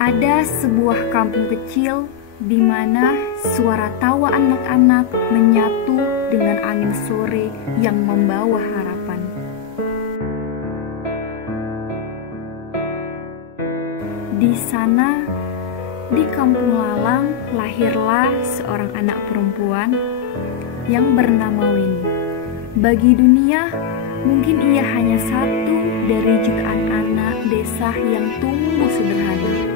Ada sebuah kampung kecil di mana suara tawa anak-anak menyatu dengan angin sore yang membawa harapan. Di sana, di Kampung Lalang, lahirlah seorang anak perempuan yang bernama Winnie. Bagi dunia, mungkin ia hanya satu dari jutaan anak desa yang tumbuh sederhana.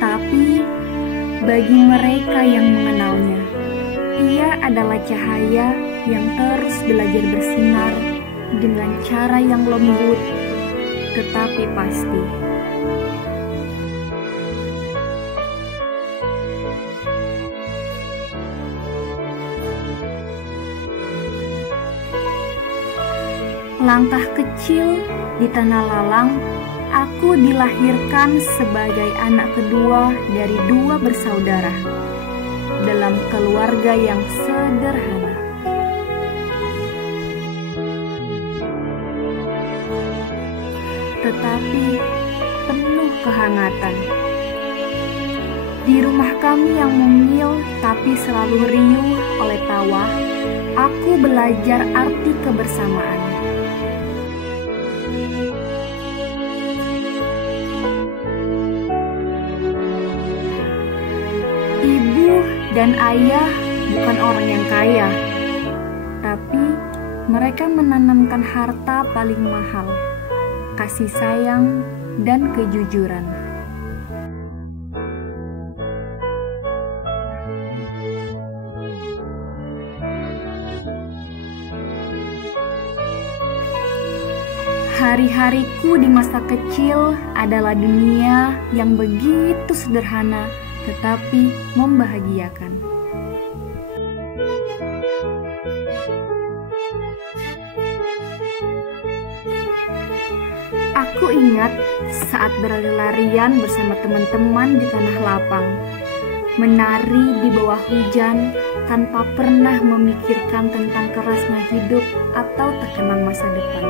Tapi bagi mereka yang mengenalnya, ia adalah cahaya yang terus belajar bersinar dengan cara yang lembut tetapi pasti. Langkah kecil di tanah Lalang, aku dilahirkan sebagai anak kedua dari dua bersaudara dalam keluarga yang sederhana. Tetapi penuh kehangatan. Di rumah kami yang mungil tapi selalu riuh oleh tawa, aku belajar arti kebersamaan. Ibu dan ayah bukan orang yang kaya, tapi mereka menanamkan harta paling mahal, kasih sayang dan kejujuran. Hari-hariku di masa kecil adalah dunia yang begitu sederhana tetapi membahagiakan. Aku ingat saat berlari-larian bersama teman-teman di tanah lapang, menari di bawah hujan tanpa pernah memikirkan tentang kerasnya hidup atau tekanan masa depan.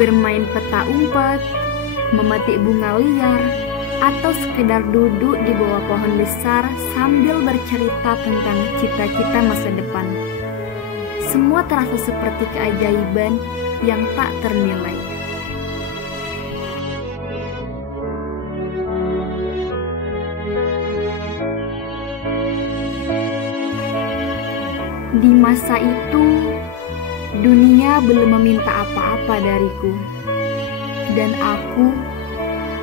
Bermain peta umpet, memetik bunga liar, atau sekedar duduk di bawah pohon besar sambil bercerita tentang cita-cita masa depan. Semua terasa seperti keajaiban yang tak ternilai. Di masa itu, dunia belum meminta apa-apa dariku, dan aku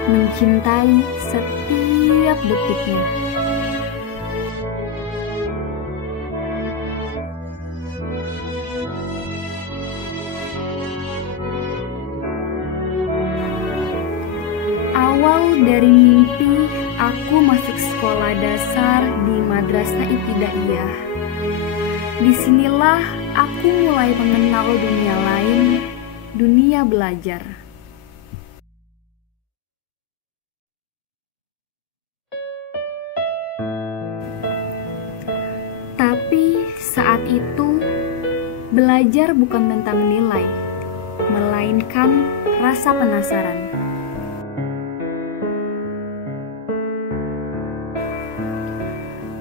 mencintai setiap detiknya. Awal dari mimpi, aku masuk sekolah dasar di Madrasah Ibtidaiyah. Disinilah aku mulai mengenal dunia lain, dunia belajar. Tapi saat itu, belajar bukan tentang nilai, melainkan rasa penasaran.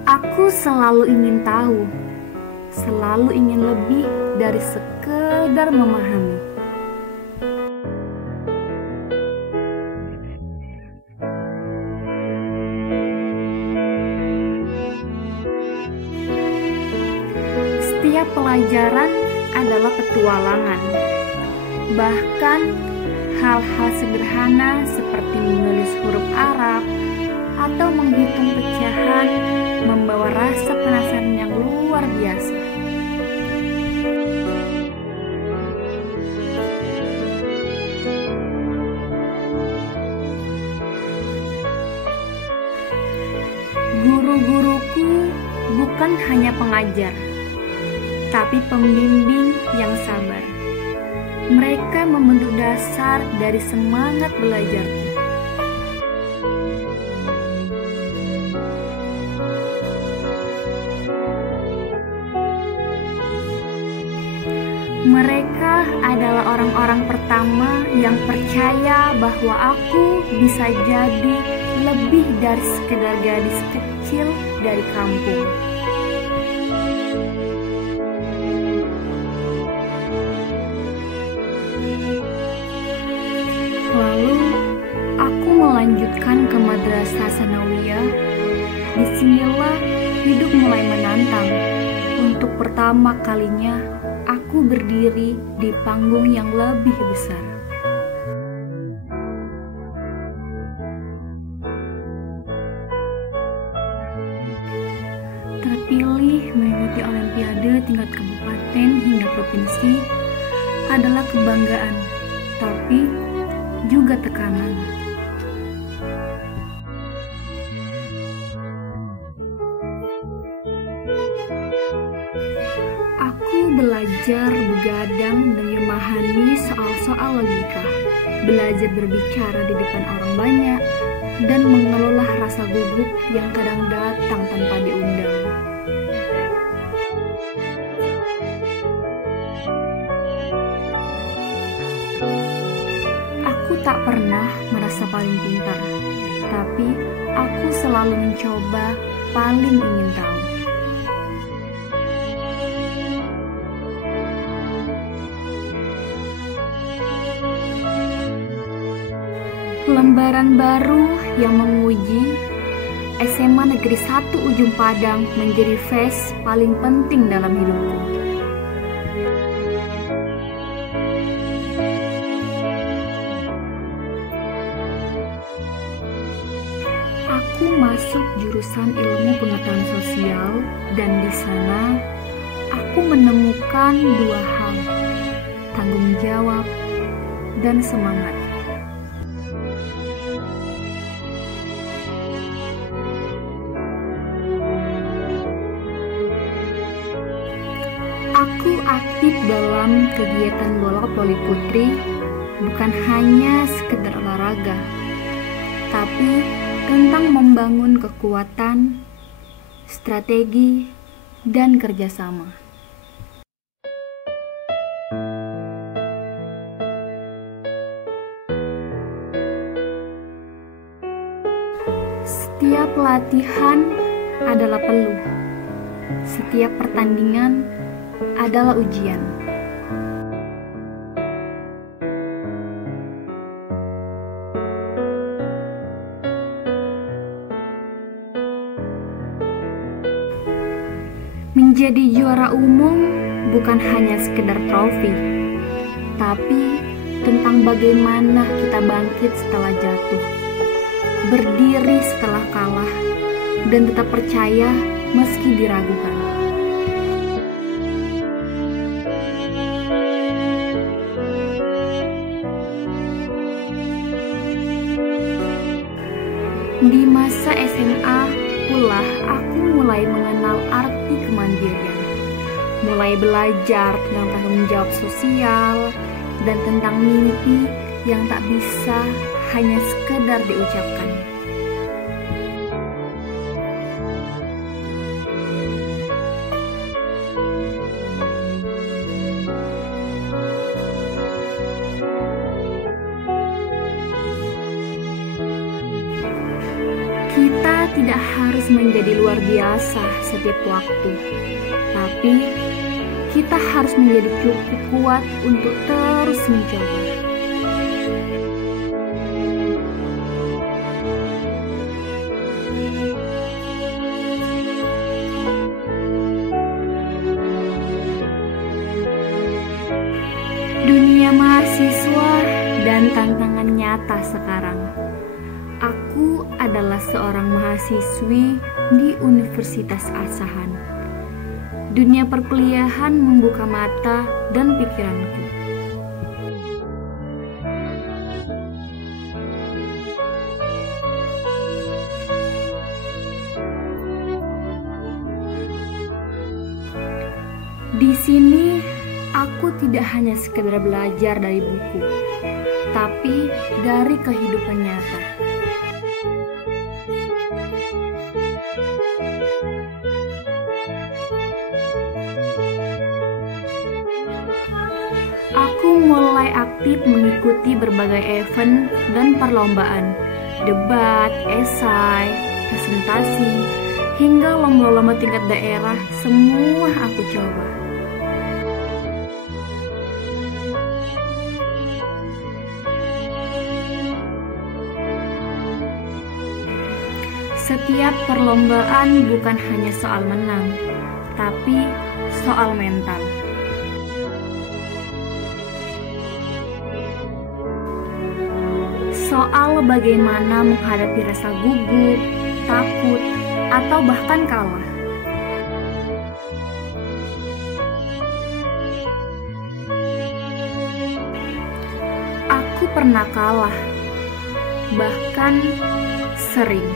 Aku selalu ingin tahu, selalu ingin lebih dari sekedar memahami. Setiap pelajaran adalah petualangan. Bahkan hal-hal sederhana seperti menulis huruf Arab atau menghitung pecahan membawa rasa penasaran yang luar biasa. Guru-guruku bukan hanya pengajar, tapi pembimbing yang sabar. Mereka membentuk dasar dari semangat belajarku. Mereka adalah orang-orang pertama yang percaya bahwa aku bisa jadi lebih dari sekedar gadis kecil dari kampung. Lalu, aku melanjutkan ke Madrasah Tsanawiyah. Disinilah hidup mulai menantang. Untuk pertama kalinya, aku berdiri di panggung yang lebih besar. Terpilih mengikuti olimpiade tingkat kabupaten hingga provinsi adalah kebanggaan, tapi juga tekanan. Aku belajar begadang dan memahami soal-soal logika, belajar berbicara di depan orang banyak, dan mengelola rasa gugup yang kadang datang tanpa diundang. Aku tak pernah merasa paling pintar, tapi aku selalu mencoba paling ingin tahu. Lembaran baru yang menguji SMA Negeri 1 Ujung Padang menjadi phase paling penting dalam hidupku. Aku masuk jurusan ilmu pengetahuan sosial dan di sana aku menemukan dua hal, tanggung jawab dan semangat. Aku aktif dalam kegiatan bola voli putri, bukan hanya sekedar olahraga, tapi tentang membangun kekuatan, strategi, dan kerjasama. Setiap latihan adalah peluh, setiap pertandingan adalah ujian. Menjadi juara umum bukan hanya sekedar trofi, tapi tentang bagaimana kita bangkit setelah jatuh, berdiri setelah kalah, dan tetap percaya meski diragukan. Di masa SMA pula aku mulai mengenal arti kemandirian, mulai belajar tentang tanggung jawab sosial dan tentang mimpi yang tak bisa hanya sekedar diucapkan. Kita tidak harus menjadi luar biasa setiap waktu, tapi kita harus menjadi cukup kuat untuk terus mencoba. Dunia mahasiswa dan tantangan nyata sekarang. Aku adalah seorang mahasiswi di Universitas Asahan. Dunia perkuliahan membuka mata dan pikiranku. Di sini, aku tidak hanya sekedar belajar dari buku, tapi dari kehidupan nyata. mulai aktif mengikuti berbagai event dan perlombaan, debat, esai, presentasi, hingga lomba-lomba tingkat daerah, semua aku coba. Setiap perlombaan bukan hanya soal menang, tapi soal mental. Soal bagaimana menghadapi rasa gugup, takut, atau bahkan kalah. Aku pernah kalah, bahkan sering.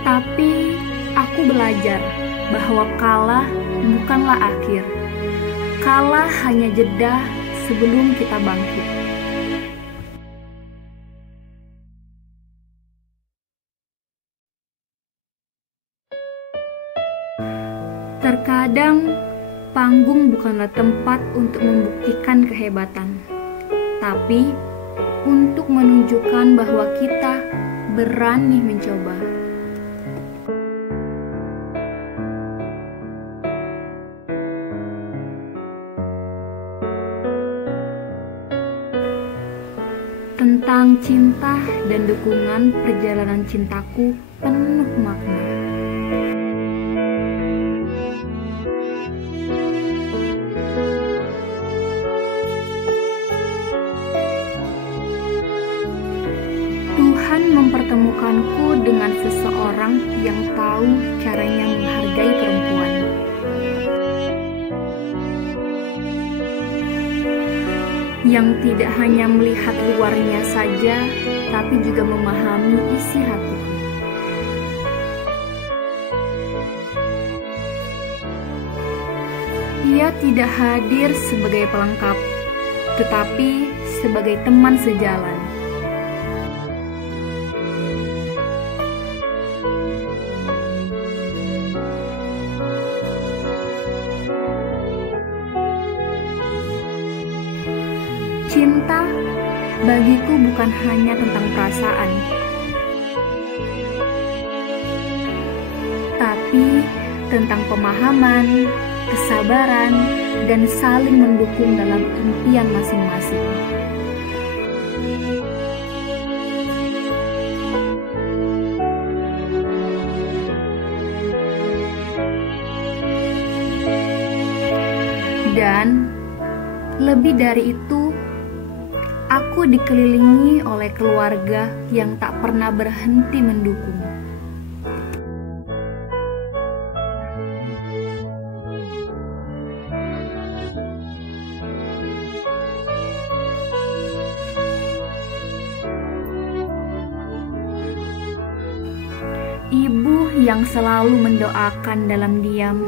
Tapi aku belajar bahwa kalah bukanlah akhir. Kalah hanya jeda sebelum kita bangkit. Terkadang panggung bukanlah tempat untuk membuktikan kehebatan, tapi untuk menunjukkan bahwa kita berani mencoba. Tentang cinta dan dukungan, perjalanan cintaku penuh makna. Tuhan mempertemukanku dengan seseorang yang tahu caranya menghargai perempuan. Yang tidak hanya melihat luarnya saja, tapi juga memahami isi hatiku. Ia tidak hadir sebagai pelengkap, tetapi sebagai teman sejalan. Cinta bagiku bukan hanya tentang perasaan, tapi tentang pemahaman, kesabaran, dan saling mendukung dalam impian masing-masing. Dan lebih dari itu, aku dikelilingi oleh keluarga yang tak pernah berhenti mendukung. Ibu yang selalu mendoakan dalam diam.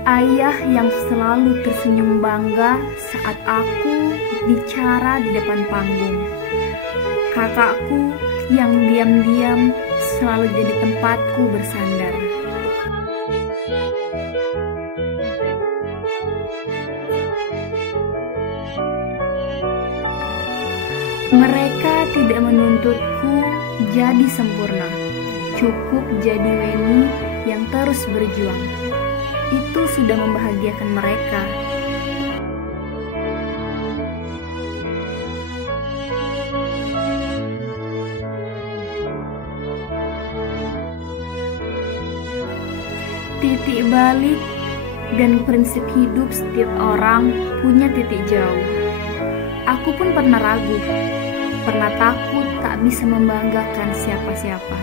Ayah yang selalu tersenyum bangga saat aku bicara di depan panggung. Kakakku yang diam-diam selalu jadi tempatku bersandar. Mereka tidak menuntutku jadi sempurna. Cukup jadi Weni yang terus berjuang. Itu sudah membahagiakan mereka. Titik balik dan prinsip hidup setiap orang punya titik jauh. Aku pun pernah ragu, pernah takut tak bisa membanggakan siapa-siapa.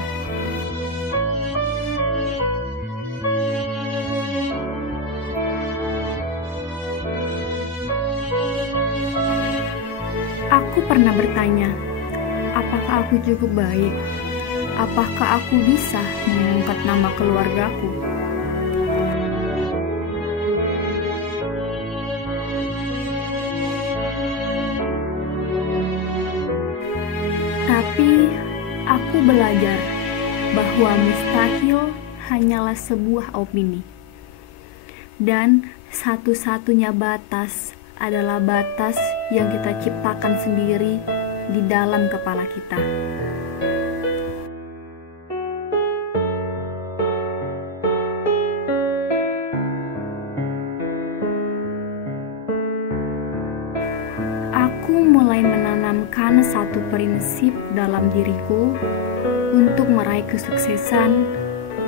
Aku pernah bertanya, apakah aku cukup baik? Apakah aku bisa mengangkat nama keluargaku? Tapi aku belajar bahwa mustahil hanyalah sebuah opini. Dan satu-satunya batas adalah batas yang kita ciptakan sendiri di dalam kepala kita. Aku mulai menanamkan satu prinsip dalam diriku untuk meraih kesuksesan.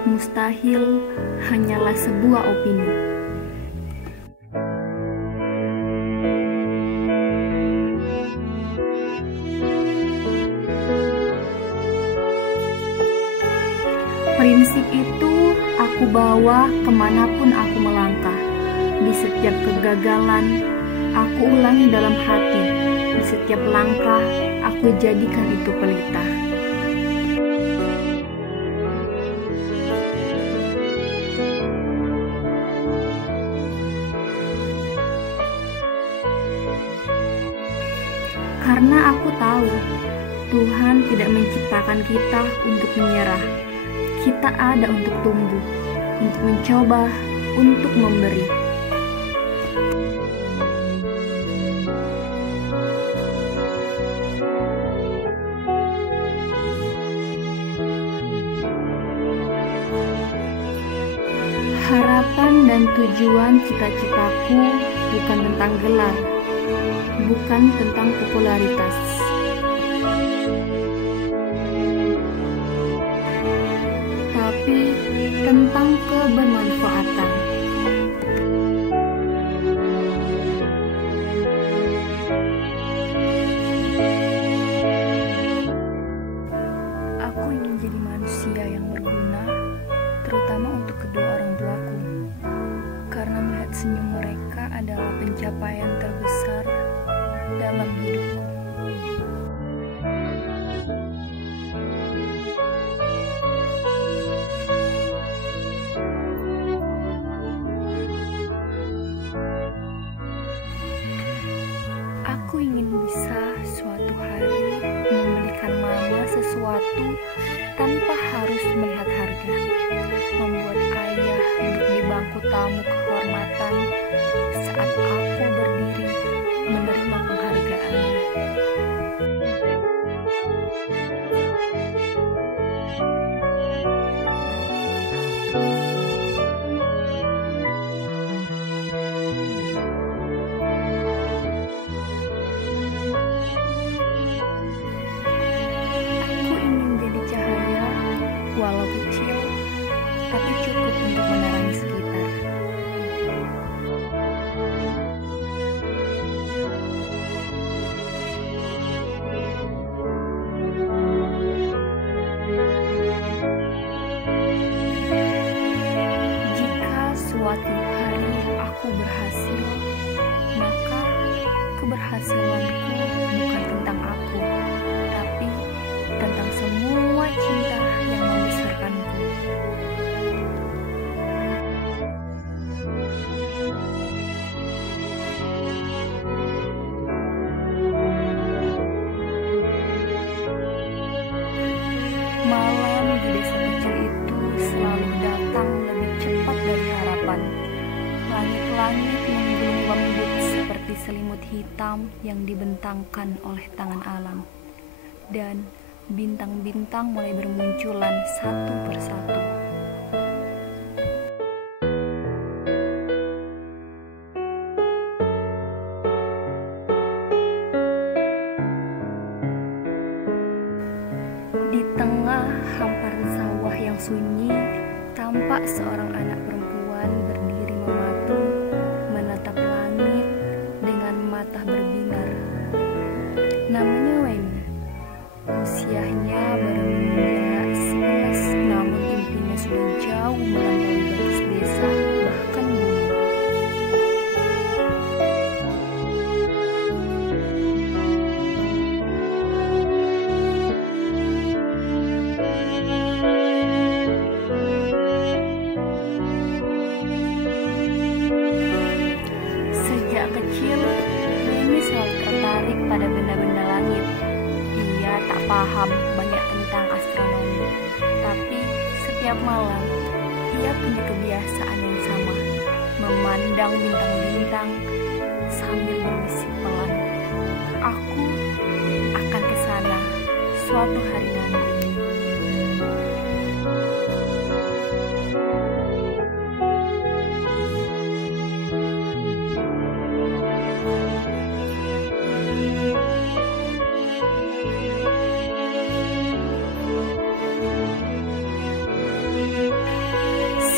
Mustahil hanyalah sebuah opini. Prinsip itu aku bawa kemanapun aku melangkah. Di setiap kegagalan, aku ulangi dalam hati. Di setiap langkah, aku jadikan itu pelita. Karena aku tahu Tuhan tidak menciptakan kita untuk menyerah. Kita ada untuk tumbuh, untuk mencoba, untuk memberi. Harapan dan tujuan cita-citaku bukan tentang gelar, bukan tentang popularitas. Tapi tentang kebermanfaatan. Aku ingin jadi manusia yang berguna, terutama untuk kedua orang tuaku, karena melihat senyum mereka adalah pencapaian terbesar dalam hidupku. Aku ingin bisa suatu hari membelikan mama sesuatu tanpa harus melihat harga, membuat ayah duduk di bangku tamu kehormatan saat aku berdiri menerima penghargaan. Walau kecil, tapi cukup untuk menerangi sekitar. Jika suatu hari aku berhasil, maka keberhasilanku bukan tentang aku, tapi tentang semua cinta yang membesarkanku. Malam di desa kecil itu selalu datang lebih cepat dari harapan. Langit-langit menggulung lembut seperti selimut hitam yang dibentangkan oleh tangan alam. Dan bintang-bintang mulai bermunculan satu persatu. Di tengah hamparan sawah yang sunyi, tampak seorang anak perempuan berdiri mematung, menatap langit dengan mata berbinar. Namanya Weni. Usianya baru menginjak 11, namun impiannya sudah jauh melampaui batas desa, bahkan bumi. Sejak kecil, Weni selalu tertarik pada benda-benda langit. Ia tak paham banyak tentang astronomi, tapi setiap malam ia punya kebiasaan yang sama, memandang bintang-bintang sambil berbisik pelan. Aku akan ke sana suatu hari nanti.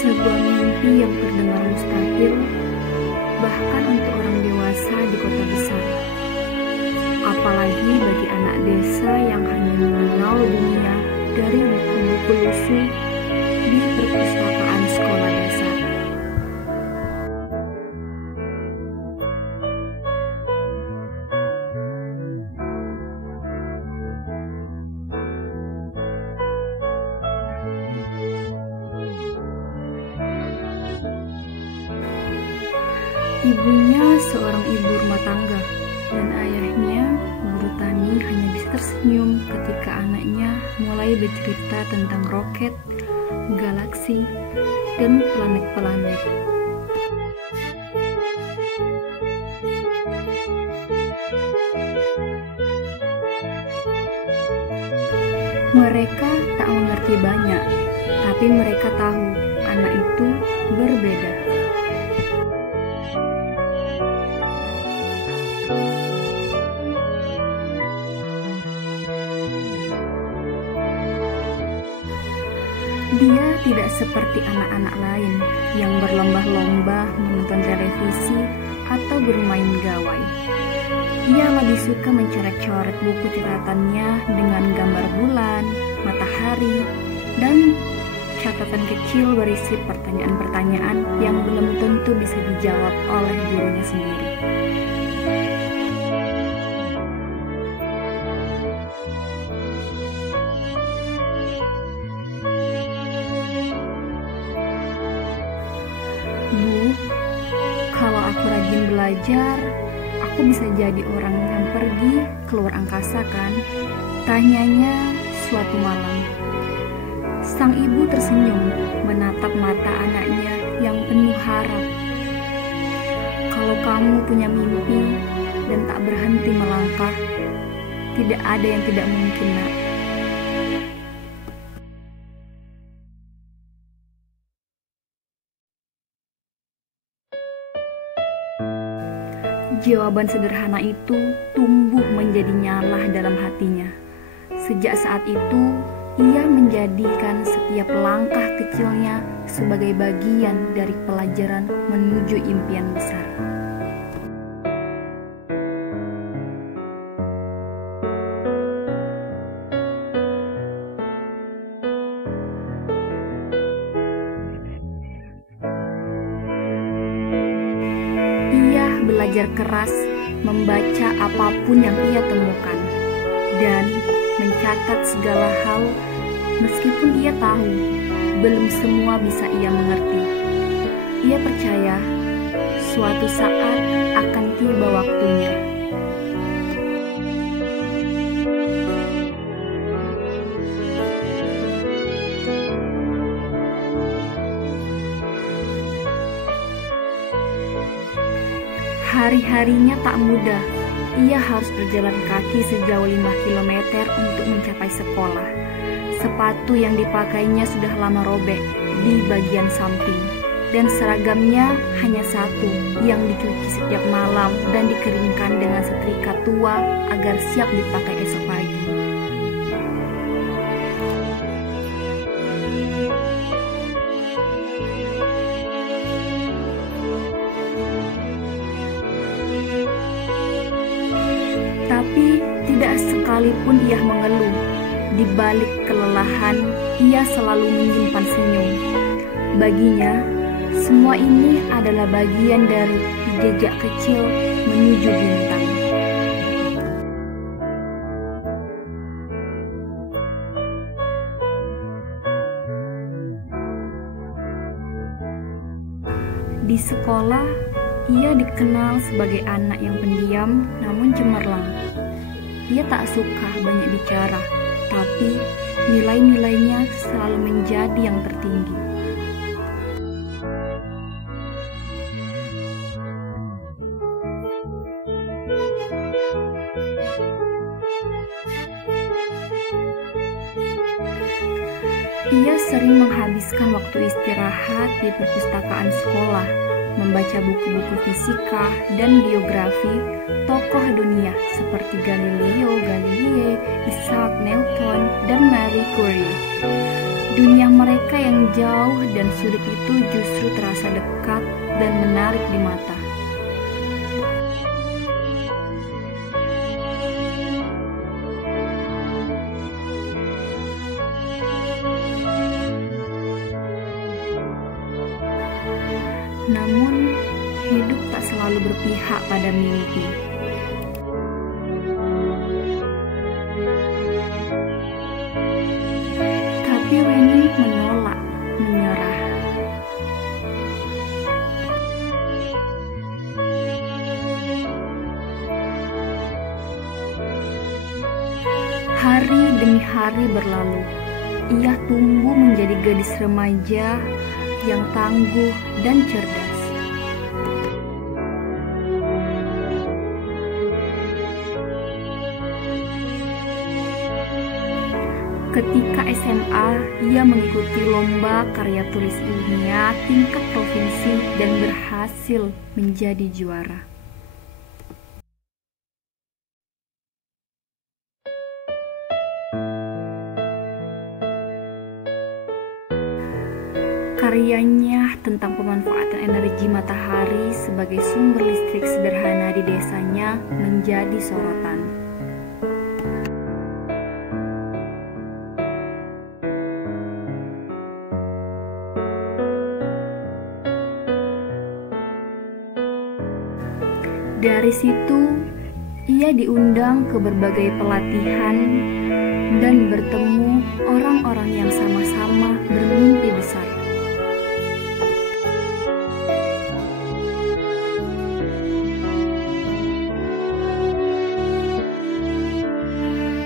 Sebuah mimpi yang terdengar mustahil, bahkan untuk orang dewasa di kota besar. Apalagi bagi anak desa yang hanya mengenal dunia dari buku-buku lusu di perpustakaan sekolah dasar. Ibunya seorang ibu rumah tangga, dan ayahnya guru tani hanya bisa tersenyum ketika anaknya mulai bercerita tentang roket, galaksi, dan planet-planet. Mereka tak mengerti banyak, tapi mereka tahu anak itu berbeda. Dia tidak seperti anak-anak lain yang berlomba-lomba menonton televisi atau bermain gawai. Ia lebih suka mencoret-coret buku catatannya dengan gambar bulan, matahari, dan catatan kecil berisi pertanyaan-pertanyaan yang belum tentu bisa dijawab oleh gurunya sendiri. Bu, kalau aku rajin belajar, aku bisa jadi orang yang pergi keluar angkasa kan? Tanyanya suatu malam. Sang ibu tersenyum menatap mata anaknya yang penuh harap. Kalau kamu punya mimpi dan tak berhenti melangkah, tidak ada yang tidak mungkin, nak. Jawaban sederhana itu tumbuh menjadi nyala dalam hatinya. Sejak saat itu, ia menjadikan setiap langkah kecilnya sebagai bagian dari pelajaran menuju impian besar. Ia belajar keras membaca apapun yang ia temukan dan mencatat segala hal meskipun ia tahu belum semua bisa ia mengerti. Ia percaya suatu saat akan tiba waktunya. Hari-harinya tak mudah. Ia harus berjalan kaki sejauh 5 km untuk mencapai sekolah. Sepatu yang dipakainya sudah lama robek di bagian samping, dan seragamnya hanya satu yang dicuci setiap malam dan dikeringkan dengan setrika tua agar siap dipakai esok pagi. Tapi tidak sekalipun ia mengeluh. Di balik kelelahan, ia selalu menyimpan senyum. Baginya, semua ini adalah bagian dari jejak kecil menuju bintang. Di sekolah, ia dikenal sebagai anak yang pendiam namun cemerlang. Ia tak suka banyak bicara, tapi nilai-nilainya selalu menjadi yang tertinggi. Ia sering menghabiskan waktu istirahat di perpustakaan sekolah, membaca buku-buku fisika dan biografi tokoh dunia seperti Galileo Galilei, Isaac Newton, dan Marie Curie. Dunia mereka yang jauh dan sudut itu justru terasa dekat dan menarik di mata. Namun, hidup tak selalu berpihak pada mimpi. Tapi Winnie menolak menyerah. Hari demi hari berlalu. Ia tumbuh menjadi gadis remaja yang tangguh dan cerdas. Ketika SMA, ia mengikuti lomba karya tulis ilmiah tingkat provinsi dan berhasil menjadi juara. Karyanya tentang pemanfaatan energi matahari sebagai sumber listrik sederhana di desanya menjadi sorotan. Dari situ, ia diundang ke berbagai pelatihan dan bertemu orang-orang yang sama-sama bermimpi besar.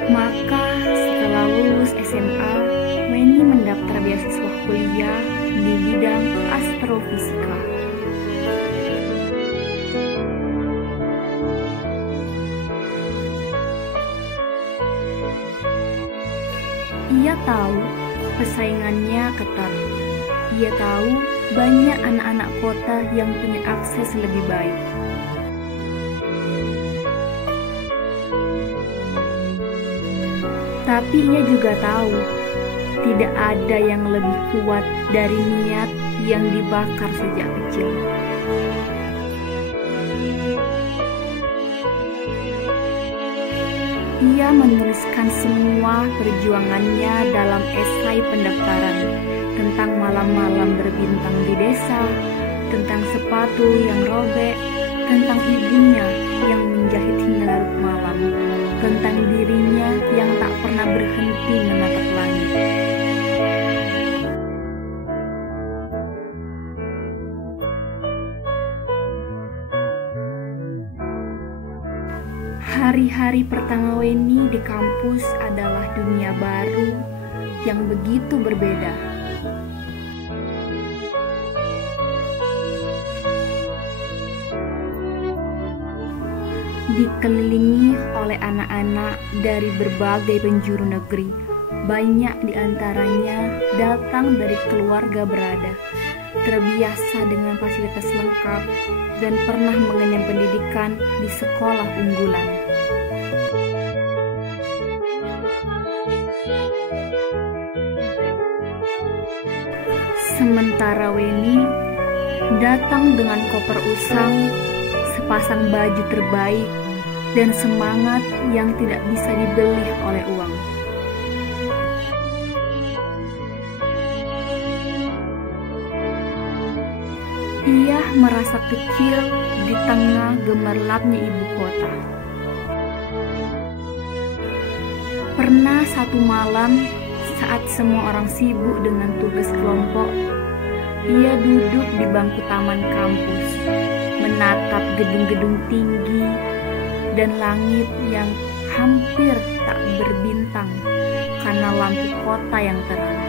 Maka setelah lulus SMA, Winnie mendaftar beasiswa kuliah di bidang astrofisika. Ia tahu persaingannya ketat. Ia tahu banyak anak-anak kota yang punya akses lebih baik. Tapi ia juga tahu tidak ada yang lebih kuat dari niat yang dibakar sejak kecil. Ia menuliskan semua perjuangannya dalam esai pendaftaran tentang malam-malam berbintang di desa, tentang sepatu yang robek, tentang ibunya yang menjahit hingga larut malam, tentang dirinya yang tak pernah berhenti menatap langit. Hari-hari pertama Winnie di kampus adalah dunia baru yang begitu berbeda. Dikelilingi oleh anak-anak dari berbagai penjuru negeri, banyak di antaranya datang dari keluarga berada, terbiasa dengan fasilitas lengkap, dan pernah mengenyam pendidikan di sekolah unggulan. Sementara Winnie datang dengan koper usang, sepasang baju terbaik, dan semangat yang tidak bisa dibeli oleh uang. Ia merasa kecil di tengah gemerlapnya ibu kota. Pernah satu malam, saat semua orang sibuk dengan tugas kelompok, ia duduk di bangku taman kampus, menatap gedung-gedung tinggi dan langit yang hampir tak berbintang karena lampu kota yang terang.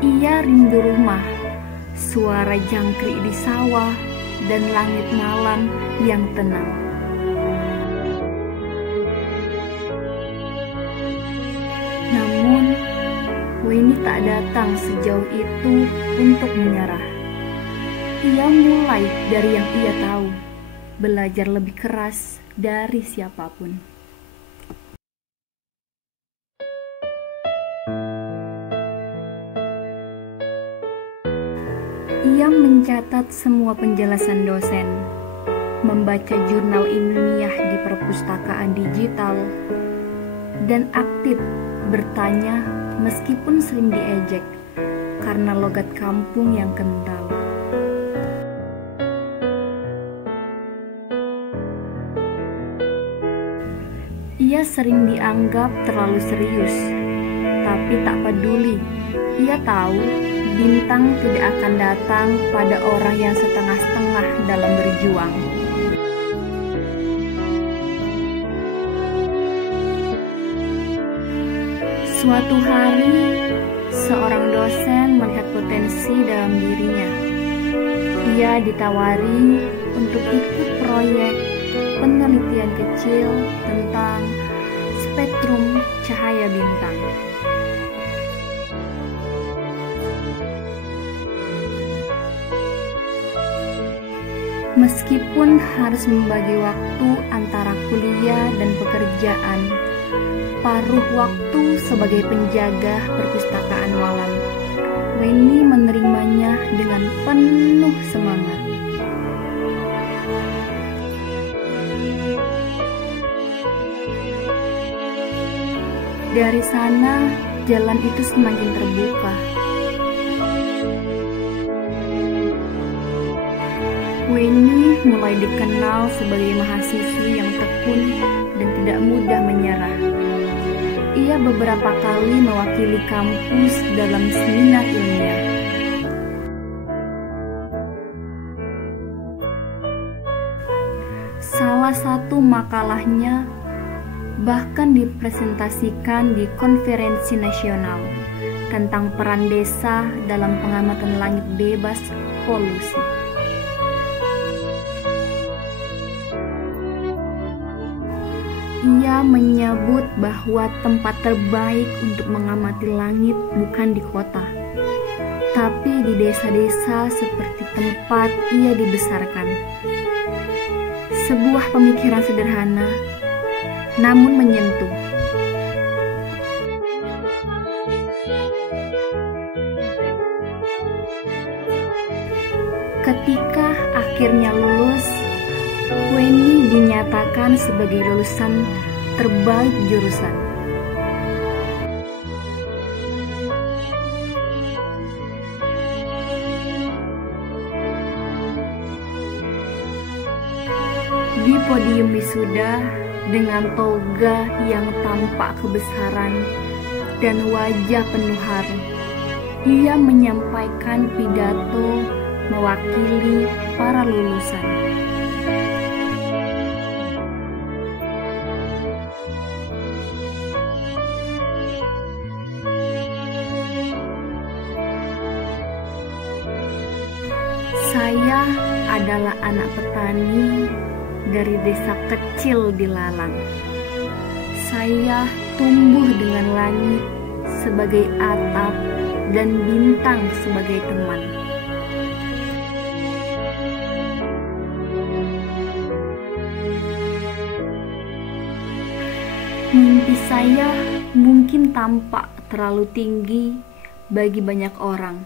Ia rindu rumah, suara jangkrik di sawah, dan langit malam yang tenang. Namun, Winnie tak datang sejauh itu untuk menyerah. Ia mulai dari yang ia tahu, belajar lebih keras dari siapapun. Ia mencatat semua penjelasan dosen, membaca jurnal ilmiah di perpustakaan digital, dan aktif bertanya meskipun sering diejek karena logat kampung yang kental. Ia sering dianggap terlalu serius, tapi tak peduli. Ia tahu bintang tidak akan datang pada orang yang setengah-setengah dalam berjuang. Suatu hari, seorang dosen melihat potensi dalam dirinya. Ia ditawari untuk ikut proyek penelitian kecil tentang spektrum cahaya bintang. Meskipun harus membagi waktu antara kuliah dan pekerjaan, paruh waktu sebagai penjaga perpustakaan malam, Winnie menerimanya dengan penuh semangat. Dari sana, jalan itu semakin terbuka. Winnie mulai dikenal sebagai mahasiswi yang tekun dan tidak mudah menyerah. Ia beberapa kali mewakili kampus dalam seminar ilmiah. Salah satu makalahnya bahkan dipresentasikan di konferensi nasional tentang peran desa dalam pengamatan langit bebas polusi. Ia menyebut bahwa tempat terbaik untuk mengamati langit bukan di kota, tapi di desa-desa seperti tempat ia dibesarkan. Sebuah pemikiran sederhana, namun menyentuh. Ketika akhirnya lulus, Winnie dinyatakan sebagai lulusan terbaik jurusan. Di podium wisuda, dengan toga yang tampak kebesaran dan wajah penuh haru, ia menyampaikan pidato mewakili para lulusan. Saya adalah anak petani dari desa kecil di Lalang. Saya tumbuh dengan langit sebagai atap dan bintang sebagai teman. Mimpi saya mungkin tampak terlalu tinggi bagi banyak orang,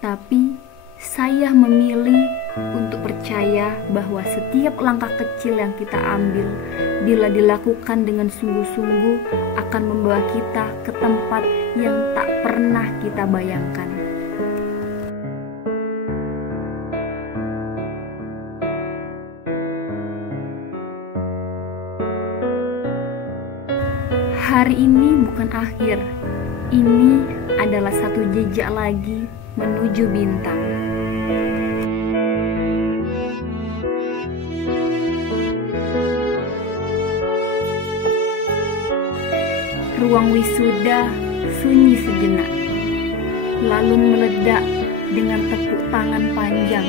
tapi saya memilih untuk percaya bahwa setiap langkah kecil yang kita ambil, bila dilakukan dengan sungguh-sungguh, akan membawa kita ke tempat yang tak pernah kita bayangkan. Hari ini bukan akhir, ini adalah satu jejak lagi menuju bintang. ruang wisuda sunyi sejenak, lalu meledak dengan tepuk tangan panjang.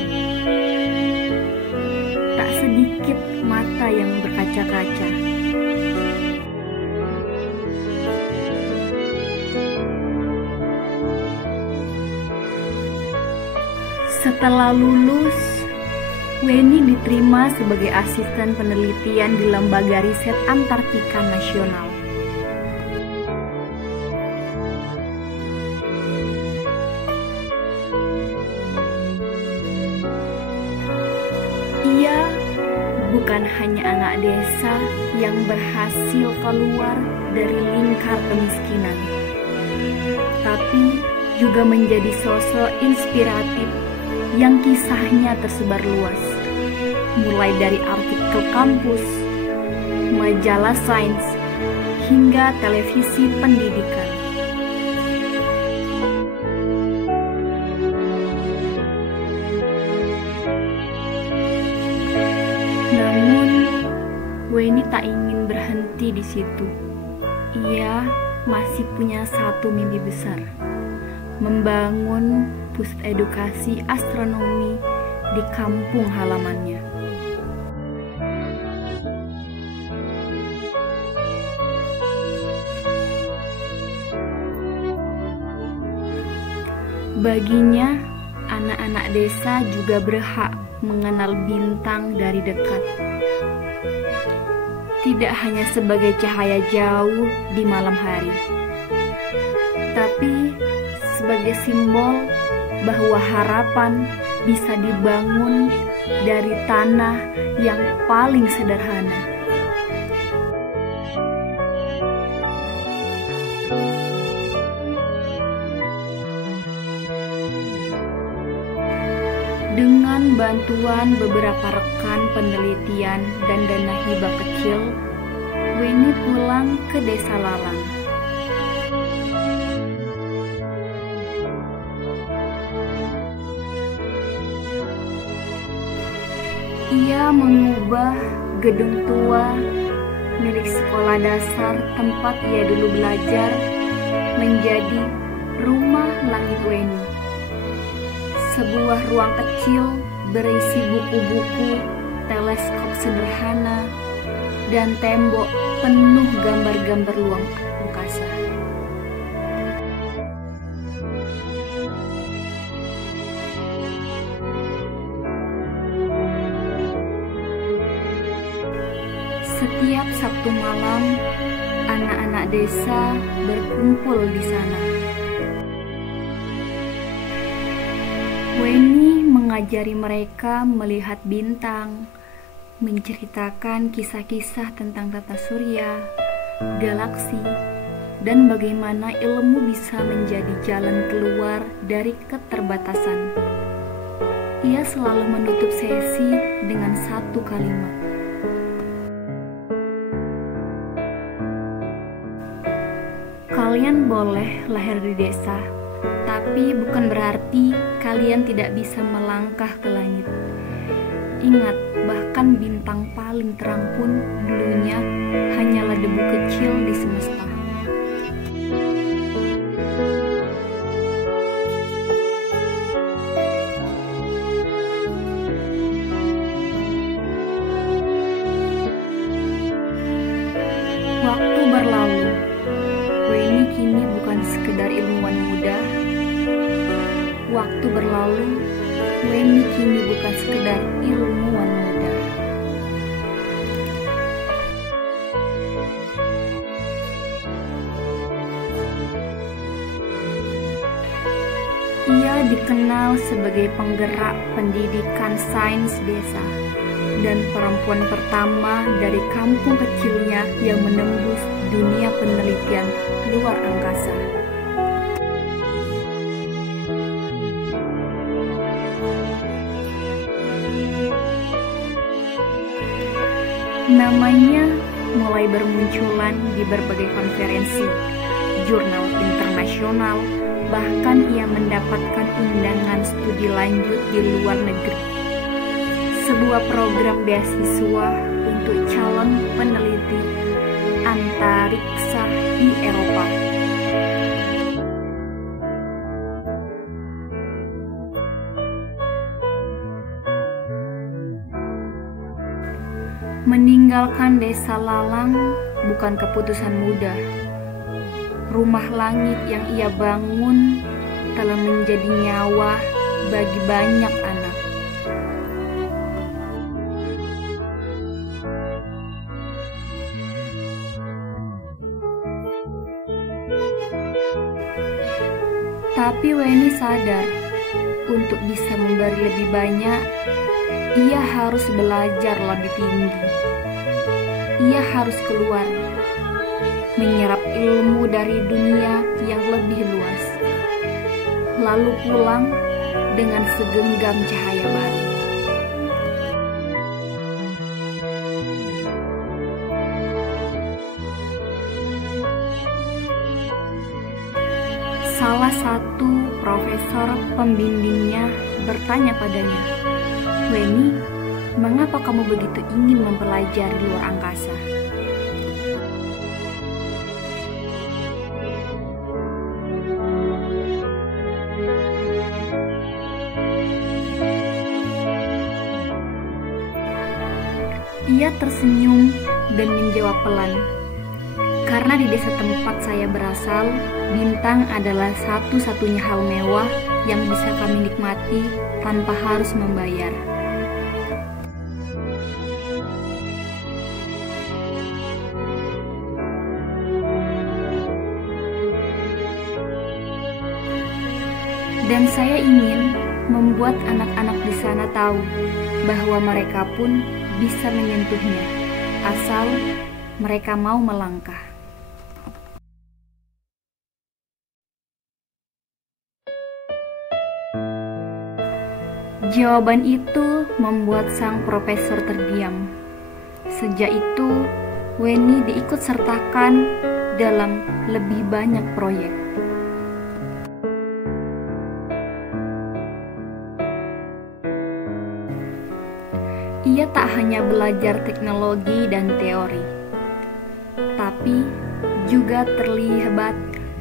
Tak sedikit mata yang berkaca-kaca. Setelah lulus, Weni diterima sebagai asisten penelitian di Lembaga Riset Antartika Nasional. Ia bukan hanya anak desa yang berhasil keluar dari lingkar kemiskinan, tapi juga menjadi sosok inspiratif yang kisahnya tersebar luas, mulai dari artikel kampus, majalah sains, hingga televisi pendidikan. Namun, Weni tak ingin berhenti di situ. Ia masih punya satu mimpi besar, membangun pusat edukasi astronomi di kampung halamannya. Baginya, anak-anak desa juga berhak mengenal bintang dari dekat. Tidak hanya sebagai cahaya jauh di malam hari, tapi sebagai simbol bahwa harapan bisa dibangun dari tanah yang paling sederhana. Dengan bantuan beberapa rekan penelitian dan dana hibah kecil, Weni pulang ke Desa Lalang. Ia mengubah gedung tua milik sekolah dasar tempat ia dulu belajar menjadi rumah langit Weni. Sebuah ruang kecil berisi buku-buku, teleskop sederhana, dan tembok penuh gambar-gambar luang angkasa. Setiap Sabtu malam, anak-anak desa berkumpul di sana. Weni mengajari mereka melihat bintang, menceritakan kisah-kisah tentang tata surya, galaksi, dan bagaimana ilmu bisa menjadi jalan keluar dari keterbatasan. Ia selalu menutup sesi dengan satu kalimat. Kalian boleh lahir di desa, tapi bukan berarti kalian tidak bisa melangkah ke langit. Ingat, bahkan bintang paling terang pun dulunya hanyalah debu kecil di semesta. Waktu berlalu, Weni kini bukan sekedar ilmuwan muda. Waktu berlalu, Weni kini bukan sekedar ilmuwan muda. Ia dikenal sebagai penggerak pendidikan sains desa dan perempuan pertama dari kampung kecilnya yang menembus dunia penelitian luar angkasa. Namanya mulai bermunculan di berbagai konferensi, jurnal internasional, bahkan ia mendapatkan undangan studi lanjut di luar negeri. Sebuah program beasiswa untuk calon peneliti antariksa di Eropa. Meninggalkan desa Lalang bukan keputusan mudah. Rumah langit yang ia bangun telah menjadi nyawa bagi banyak anak. Tapi Weni sadar, untuk bisa memberi lebih banyak, ia harus belajar lebih tinggi. Ia harus keluar, menyerap ilmu dari dunia yang lebih luas, lalu pulang dengan segenggam cahaya baru. Salah satu profesor pembimbingnya bertanya padanya, "Weni, mengapa kamu begitu ingin mempelajari luar angkasa?" Ia tersenyum dan menjawab pelan, "Karena di desa tempat saya berasal, bintang adalah satu-satunya hal mewah yang bisa kami nikmati tanpa harus membayar." Dan saya ingin membuat anak-anak di sana tahu bahwa mereka pun bisa menyentuhnya, asal mereka mau melangkah. Jawaban itu membuat sang profesor terdiam. Sejak itu, Weni diikut sertakan dalam lebih banyak proyek. Ia tak hanya belajar teknologi dan teori, tapi juga terlibat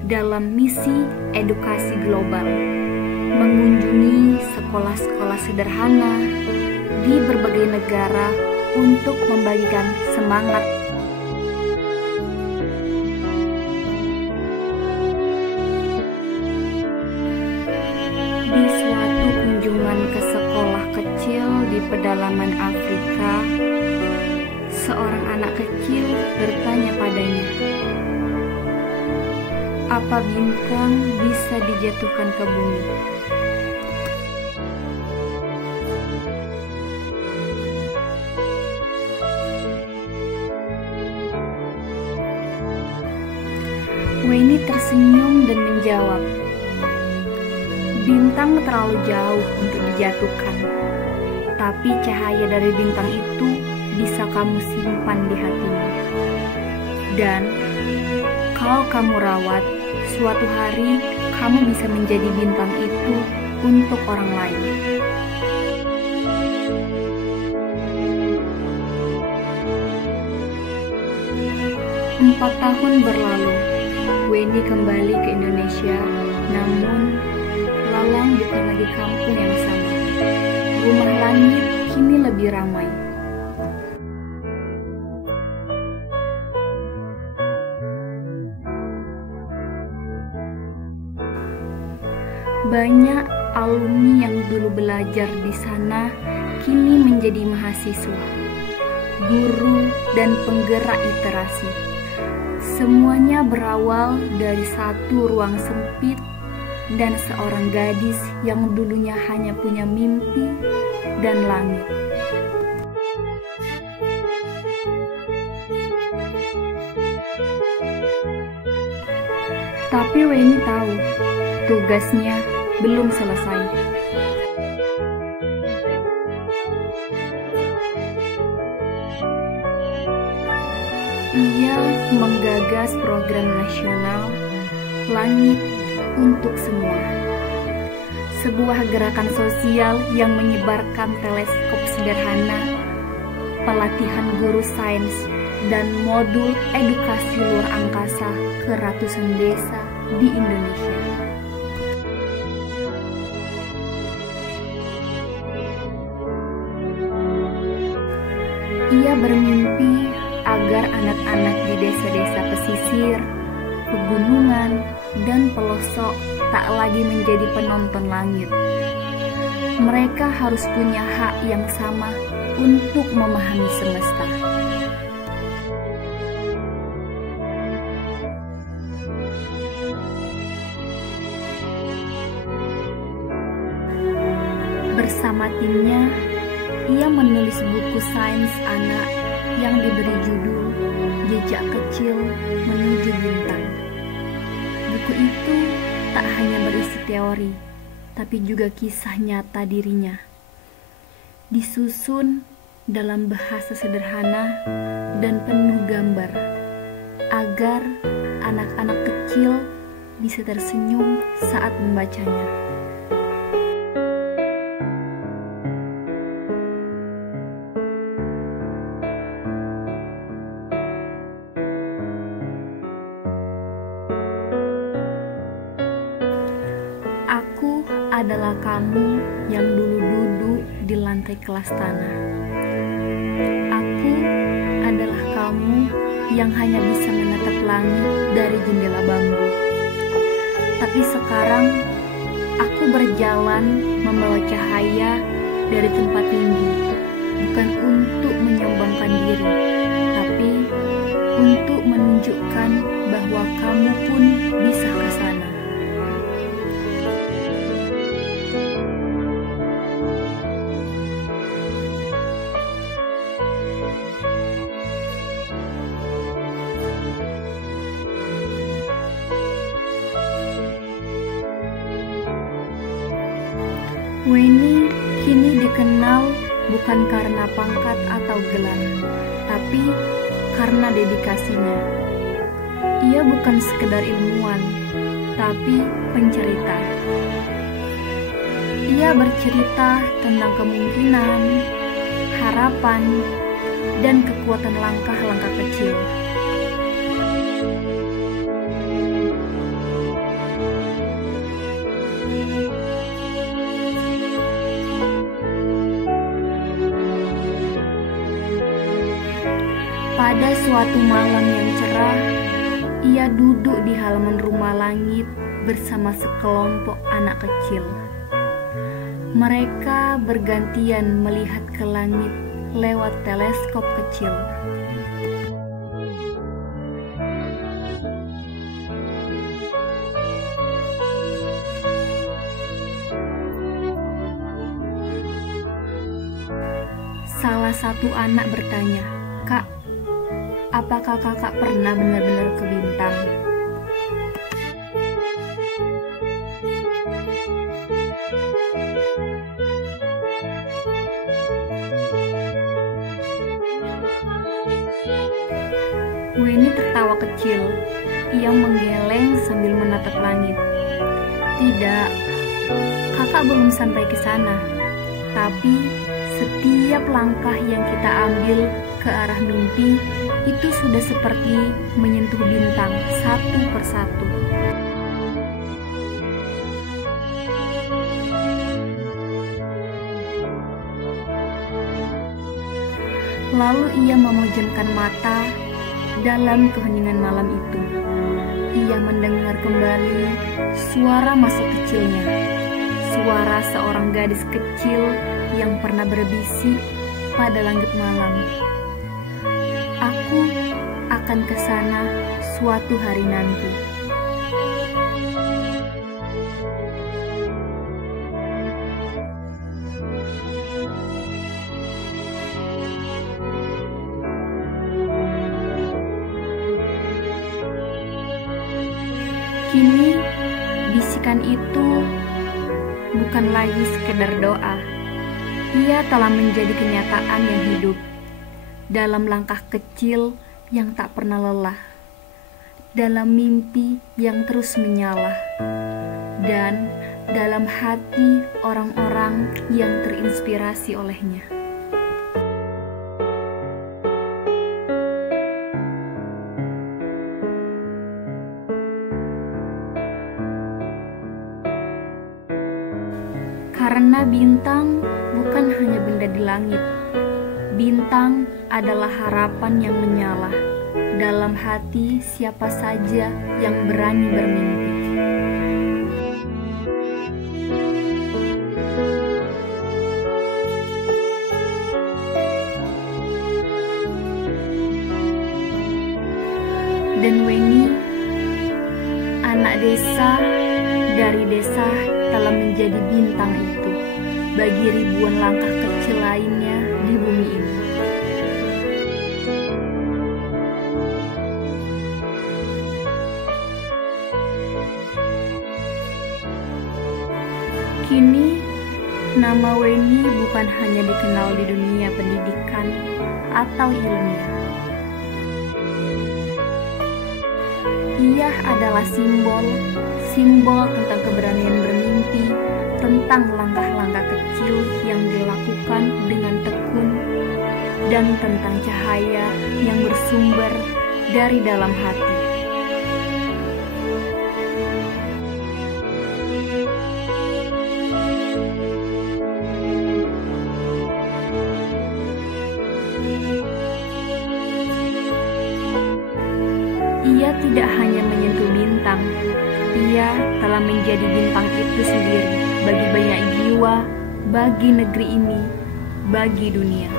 dalam misi edukasi global, mengunjungi sekolah-sekolah sederhana di berbagai negara untuk membagikan semangat. Di suatu kunjungan ke sekolah kecil di pedalaman Afrika, seorang anak kecil bertanya padanya, "Apa bintang bisa dijatuhkan ke bumi?" Weni tersenyum dan menjawab, "Bintang terlalu jauh untuk dijatuhkan, tapi cahaya dari bintang itu bisa kamu simpan di hatimu. Dan kalau kamu rawat, suatu hari kamu bisa menjadi bintang itu untuk orang lain." Empat tahun berlalu, Weni kembali ke Indonesia, namun Lalang bukan lagi kampung yang sama. Rumah langit kini lebih ramai. Banyak alumni yang dulu belajar di sana kini menjadi mahasiswa, guru, dan penggerak literasi. Semuanya berawal dari satu ruang sempit dan seorang gadis yang dulunya hanya punya mimpi dan langit. Tapi Weni tahu, tugasnya belum selesai. Ia menggagas program nasional Langit untuk Semua, sebuah gerakan sosial yang menyebarkan teleskop sederhana, pelatihan guru sains, dan modul edukasi luar angkasa ke ratusan desa di Indonesia. Ia bermimpi agar anak-anak di desa-desa pesisir, pegunungan, dan pelosok tak lagi menjadi penonton langit. Mereka harus punya hak yang sama untuk memahami semesta. Bersama timnya, ia menulis buku sains anak yang diberi judul Jejak Kecil Menuju Bintang. Buku itu tak hanya berisi teori, tapi juga kisah nyata dirinya. Disusun dalam bahasa sederhana dan penuh gambar, agar anak-anak kecil bisa tersenyum saat membacanya. Aku adalah kamu yang dulu duduk di lantai kelas tanah. Aku adalah kamu yang hanya bisa menatap langit dari jendela bambu. Tapi sekarang aku berjalan membawa cahaya dari tempat tinggi, bukan untuk menyombongkan diri, tapi untuk menunjukkan bahwa kamu pun bisa ke sana. Weni kini dikenal bukan karena pangkat atau gelar, tapi karena dedikasinya. Ia bukan sekedar ilmuwan, tapi pencerita. Ia bercerita tentang kemungkinan, harapan, dan kekuatan langkah-langkah kecil. Pada suatu malam yang cerah, ia duduk di halaman rumah langit bersama sekelompok anak kecil. Mereka bergantian melihat ke langit lewat teleskop kecil. Salah satu anak bertanya, "Kak, apakah kakak pernah benar-benar ke bintang?" Weni tertawa kecil. Ia menggeleng sambil menatap langit. "Tidak, kakak belum sampai ke sana. Tapi setiap langkah yang kita ambil ke arah mimpi itu sudah seperti menyentuh bintang satu persatu." Lalu ia memejamkan mata dalam keheningan malam itu. Ia mendengar kembali suara masa kecilnya, suara seorang gadis kecil yang pernah berbisik pada langit malam, "Aku akan ke sana suatu hari nanti." Kini bisikan itu bukan lagi sekedar doa. Ia telah menjadi kenyataan yang hidup dalam langkah kecil yang tak pernah lelah, dalam mimpi yang terus menyala, dan dalam hati orang-orang yang terinspirasi olehnya. Karena bintang bukan hanya benda di langit. Bintang adalah harapan yang menyala dalam hati siapa saja yang berani bermimpi. Dan Weni, anak desa dari desa, telah menjadi bintang itu bagi ribuan langkah kecil lainnya di bumi ini. Kini, nama Weni bukan hanya dikenal di dunia pendidikan atau ilmiah. Ia adalah simbol tentang keberanian bermimpi, tentang langkah-langkah kecil yang dilakukan dengan tekun, dan tentang cahaya yang bersumber dari dalam hati. Ia tidak hanya menyentuh bintang, ia telah menjadi bintang itu sendiri bagi banyak jiwa, bagi negeri ini, bagi dunia.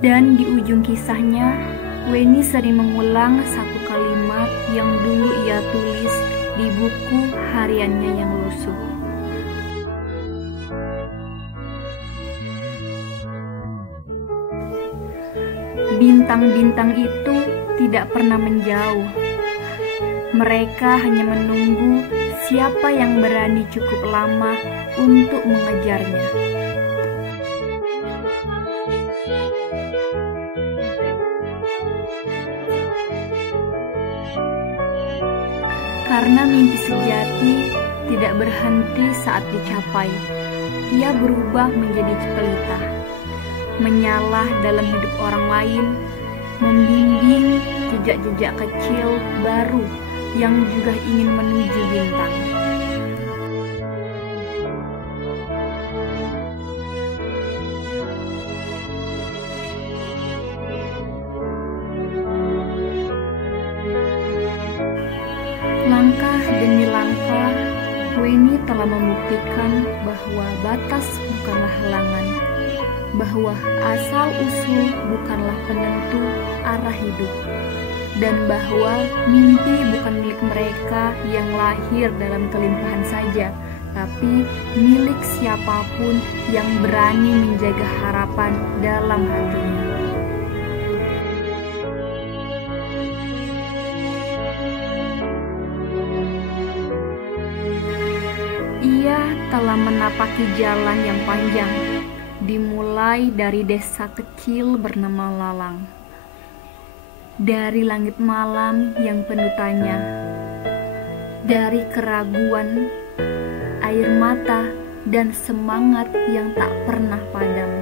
Dan di ujung kisahnya, Weni sering mengulang satu kalimat yang dulu ia tulis di buku hariannya yang lusuh. Bintang-bintang itu tidak pernah menjauh. Mereka hanya menunggu siapa yang berani cukup lama untuk mengejarnya. Karena mimpi sejati tidak berhenti saat dicapai. Ia berubah menjadi pelita, menyala dalam hidup orang lain, membimbing jejak-jejak kecil baru yang juga ingin menuju bintang. Langkah demi langkah, Weni telah membuktikan bahwa batas bukanlah halangan, bahwa asal-usul bukanlah penentu arah hidup, dan bahwa mimpi bukan milik mereka yang lahir dalam kelimpahan saja, tapi milik siapapun yang berani menjaga harapan dalam hatinya. Ia telah menapaki jalan yang panjang, dimulai dari desa kecil bernama Lalang, dari langit malam yang penuh tanya, dari keraguan, air mata, dan semangat yang tak pernah padam.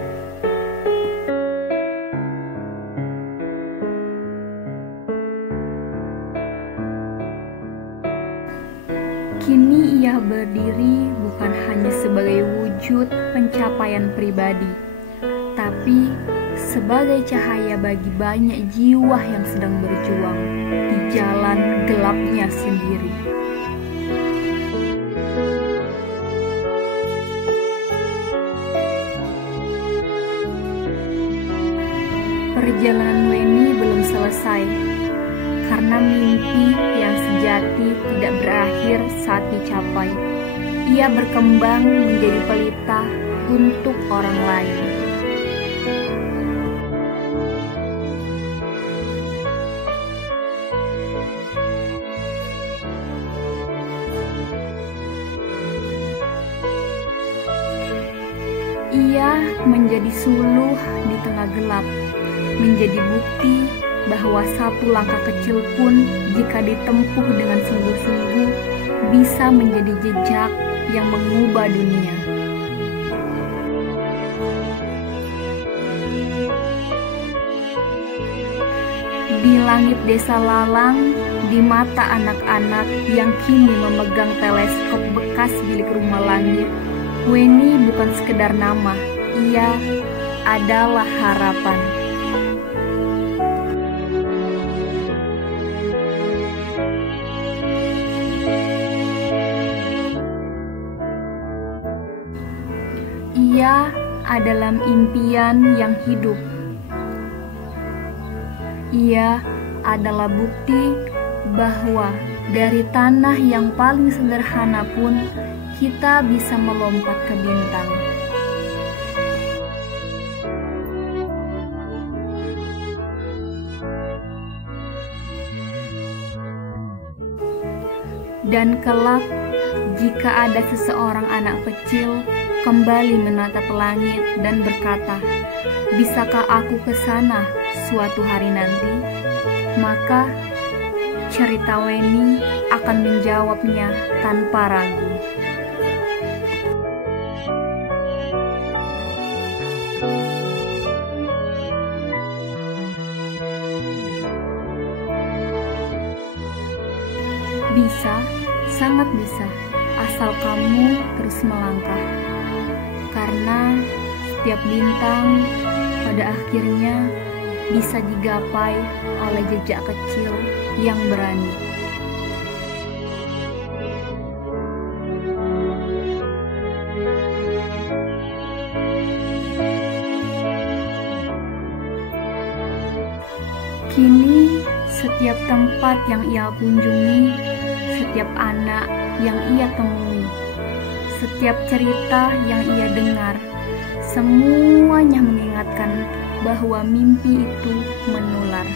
Kini ia berdiri bukan hanya sebagai wujud pencapaian pribadi, tapi sebagai cahaya bagi banyak jiwa yang sedang berjuang di jalan gelapnya sendiri. Perjalanan Weni belum selesai, karena mimpi yang sejati tidak berakhir saat dicapai. Ia berkembang menjadi pelita untuk orang lain. Ia menjadi suluh di tengah gelap, menjadi bukti bahwa satu langkah kecil pun jika ditempuh dengan sungguh-sungguh bisa menjadi jejak yang mengubah dunia. Di langit desa lalang, di mata anak-anak yang kini memegang teleskop bekas bilik rumah langit, Weni bukan sekedar nama, ia adalah harapan. Ia adalah impian yang hidup. Ia adalah bukti bahwa dari tanah yang paling sederhana pun kita bisa melompat ke bintang. Dan kelak, jika ada seseorang anak kecil kembali menatap langit dan berkata, "Bisakah aku ke sana suatu hari nanti?" Maka cerita Weni akan menjawabnya tanpa ragu. Bisa, sangat bisa, asal kamu terus melangkah. Karena setiap bintang pada akhirnya bisa digapai oleh jejak kecil yang berani. Kini, setiap tempat yang ia kunjungi, setiap anak yang ia temui, setiap cerita yang ia dengar, semuanya mengingatkan bahwa mimpi itu menular.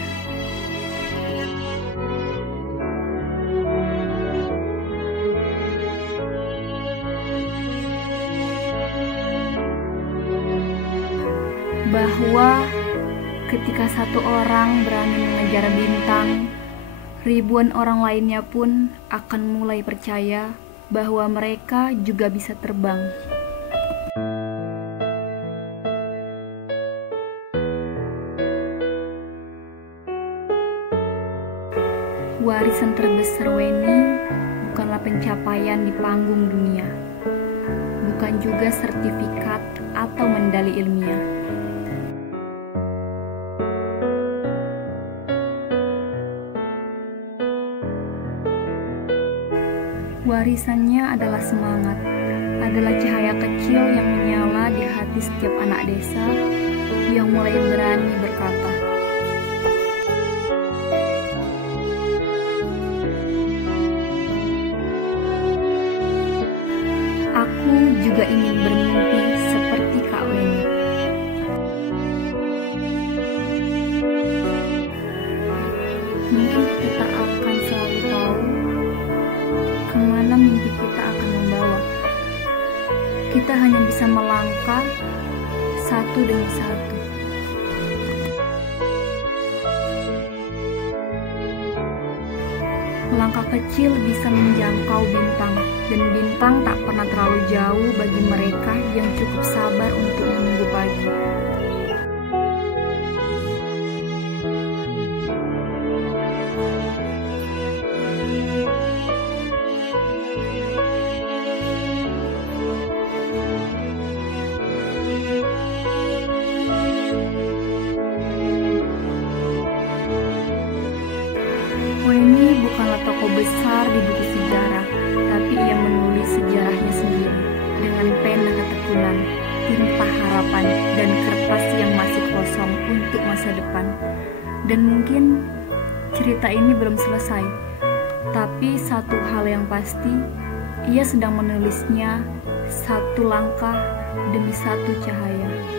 Bahwa ketika satu orang berani mengejar bintang, ribuan orang lainnya pun akan mulai percaya bahwa mereka juga bisa terbang. Warisan terbesar Weni bukanlah pencapaian di panggung dunia, bukan juga sertifikat atau medali ilmiah. Warisannya adalah semangat, adalah cahaya kecil yang menyala di hati setiap anak desa yang mulai berani berkata, "Aku juga ingin bermimpi seperti Kak Weni." Mungkin kita akan selalu tahu kemana mimpi kita akan membawa. Kita hanya bisa melangkah satu demi satu. Langkah kecil bisa menjangkau bintang, dan bintang tak pernah terlalu jauh bagi mereka yang cukup sabar untuk menunggu pagi. Weni bukanlah tokoh besar di buku sejarah, tapi ia menulis sejarahnya sendiri dengan pena ketekunan, tinta harapan, dan kertas yang masih kosong untuk masa depan. Dan mungkin cerita ini belum selesai, tapi satu hal yang pasti, ia sedang menulisnya satu langkah demi satu cahaya.